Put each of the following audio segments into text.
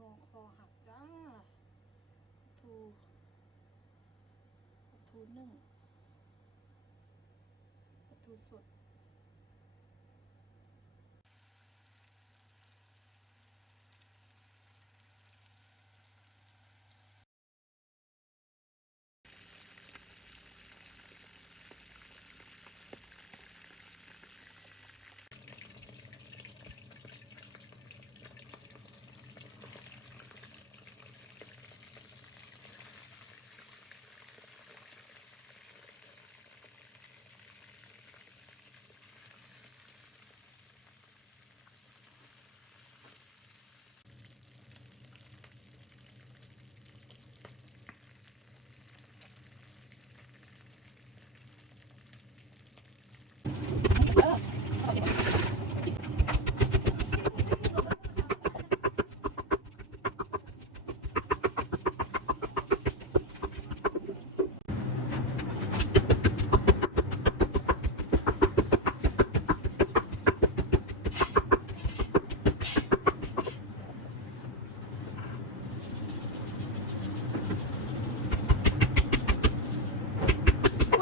รอคอหักจ้าปลาทูปลาทูนึ่งปลาทูสด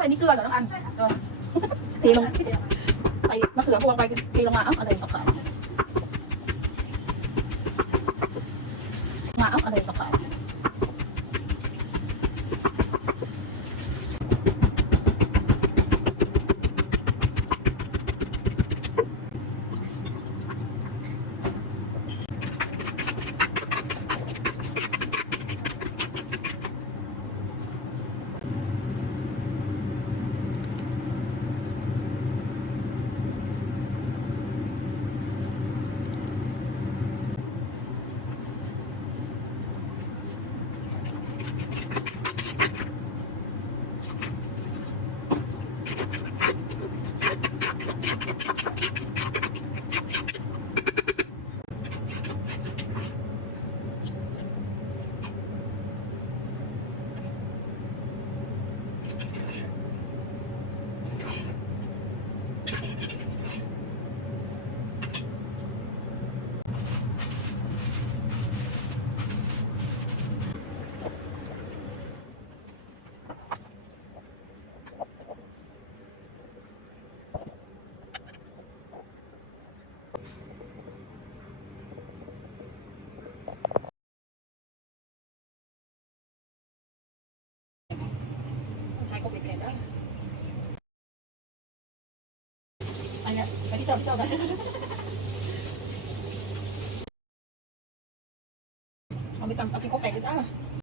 ทำไมนี่เกลือเหรอน้องอันเออตีลงใส่มะเขือพวงไปตีลงมาเอ้าอะไรขาวๆมาเอ้าอะไรขาวๆ ใช้กบเด็กๆได้